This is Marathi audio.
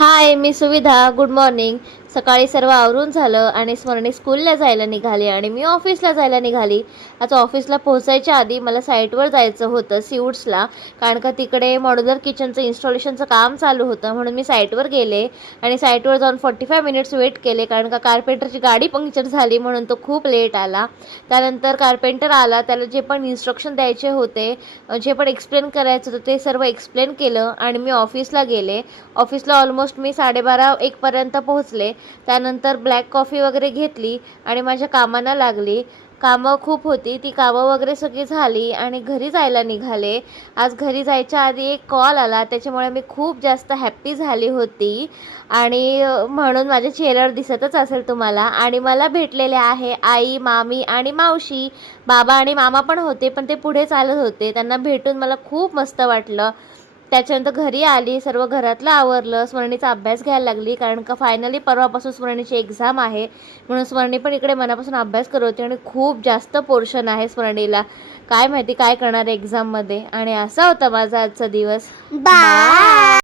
हाय, मी सुविधा. Good morning. सकाळी सर्व आवरून झालं आणि स्मरणी स्कूलला जायला निघाली आणि मी ऑफिसला जायला निघाली. आता ऑफिसला पोहोचायच्या आधी मला साईटवर जायचं होतं सीवूड्सला, कारण का तिकडे मॉड्युलर किचनचं इन्स्टॉलेशनचं काम चालू होतं. म्हणून मी साईटवर गेले आणि साईटवर जाऊन 45 मिनिट्स वेट केले, कारण का कार्पेंटरची गाडी पंक्चर झाली म्हणून तो खूप लेट आला. त्यानंतर कार्पेंटर आला, त्याला जे पण इन्स्ट्रक्शन द्यायचे होते, जे पण एक्सप्लेन करायचं होतं ते सर्व एक्सप्लेन केलं आणि मी ऑफिसला गेले. ऑफिसला ऑलमोस्ट मी 12:30-1 पर्यंत पोहोचले. त्यानंतर ब्लॅक कॉफी वगैरे घेतली आणि माझ्या कामाला लागली. कामं खूप होती, ती कामं वगैरे सगळी झाली आणि घरी जायला निघाले. आज घरी जायच्या आधी एक कॉल आला, त्याच्यामुळे मी खूप जास्त हॅप्पी झाली होती आणि म्हणून माझ्या चेहऱ्यावर दिसतच असेल तुम्हाला. आणि मला भेटलेले आहे आई, मामी आणि मावशी. बाबा आणि मामा पण होते, पण ते पुढे चालत होते. त्यांना भेटून मला खूप मस्त वाटलं. त्याच्यानंतर घरी आली, सर्व घरातलं आवरलं. स्मरणीचा अभ्यास घ्यायला लागली, कारण का फायनली परवापासून स्मरणीची एक्झाम आहे. म्हणून स्मरणी पण इकडे मनापासून अभ्यास करत होती आणि खूप जास्त पोर्शन आहे स्मरणीला. काय माहिती काय करणार एक्झाममध्ये. आणि असा होता माझा आजचा दिवस. बाय.